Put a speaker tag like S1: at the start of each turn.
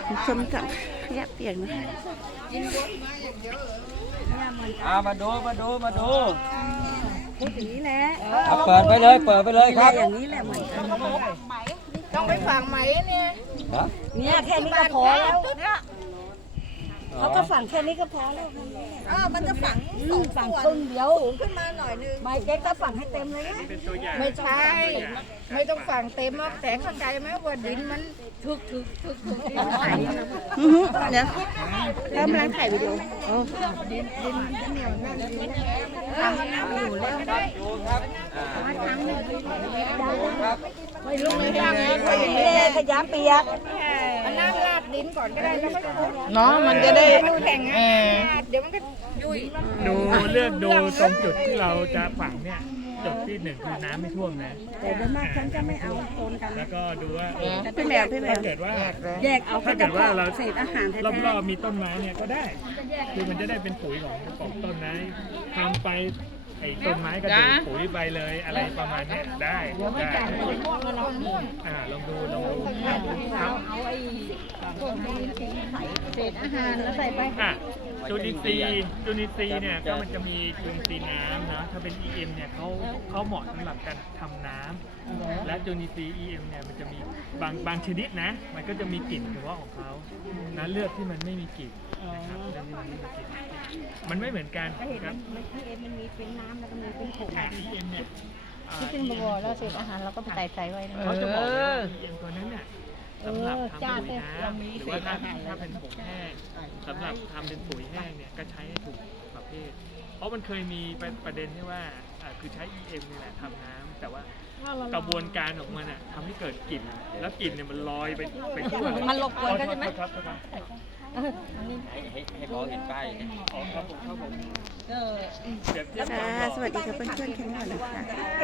S1: ชมกับขยะเปียกนะคะ
S2: มาดู
S1: พูดอย่างนี้แหละ
S2: เปิดไปเลยครับ
S1: อย่างนี้แหละเหมือนกัน
S3: ต้องไปฝังไหมเนี่ย
S1: เนี่ยแค่นี้ก็พอแล้วเขาก็ฝังแค่นี้ก็พอแล้ว
S3: มันจะฝัง
S1: ฝังครึ่งเดียว
S3: ขึ้นมาหน่อยนึง
S1: ไม่เจ๊ก็ฝังให้เต็มเลยนะ
S3: ไม่ใช่ ไม่ต้องฝังเต็มหรอกแต่เข้าใจไหมว่าดินมันถึกดินใส
S1: เดี๋ยวเริ่มล้างถ่ายวิดีโอ
S3: ดินมันจะเหนียวแน่นอยู่แล้วได้
S2: ดูครับ
S3: ไม่รู้ไม่ได้ไงเพราะอย่าง
S1: นี่
S3: นี้
S1: ขยะเปียก
S3: มันน้ำราดดินก่อนก็ได้แล้วก็
S4: เนาะมันจะได้
S3: แข่งเดี๋ยวมันก็ยุ่ย
S5: เลือกดูตรงจุดที่เราจะฝังเนี่ยจุดที่หนึ่งคือน้ำไม่ท่วมนะ
S1: แต่โดยมากฉันจะไม่เอาโซนกัน
S5: แล้วก็ดูว่า
S1: พี่แมว
S5: ถ้าเกิดว่า
S1: แยกเอา
S5: ถ้าเกิดว่าเรา
S1: เศษอาหารแท้
S5: รอบๆมีต้นไม้เนี่ยก็ได้คือมันจะได้เป็นปุ๋ยของต้นไม้ทำไปไอ้ต้นไม้ก็ดูดปุ๋ยไปเลยอะไรประมาณเนี้ยได้ได้ลองดูครับ
S3: เศษอาหารแล้วใส่ไป
S5: จุลินทรีย์เนี่ยก็มันจะมีจุลินทรีย์น้ำนะถ้าเป็น EM เนี่ยเขาเหมาะสำหรับการทำน้ำและจุลินทรีย์ EM เนี่ยมันจะมีบางชนิดนะมันก็จะมีกลิ่นเฉพาะของเขานะเลือกที่มันไม่มีกลิ่นนะครับเลือกที่มันไม่มีกลิ่นมันไม่เหมือนกันครับ
S1: มันมีเป็นน้ำแล้วก็มีเป็นผง
S5: EM เนี่ย
S3: ที่เป็นบัวแล้วเศษอาหารเราก็ใส่ไว้นะ
S5: เขาจะบอกว่า EM ตัวนั้นเนี่ยสำหรับทำปุ๋ยน้ำหรือว่าถ้าเป็นผงแห้งสำหรับทำเป็นปุ๋ยแห้งเนี่ยก็ใช้ให้ถูกประเภท เพราะมันเคยมีประเด็นที่ว่าคือใช้ EM นี่แหละทำน้ำแต่ว่ากระบวนการของมันทำให้เกิดกลิ่นแล้วกลิ่นเนี่ยมันลอยไปทั่ว
S3: มันรบกวนกันใช่ไหม
S5: ครับ
S2: ให้เขาเห็นป้าย
S5: ครับผมเปรียบเทียบ
S1: สวัสดีค่ะเพื่อนๆแค่นี้ก่อนนะคะ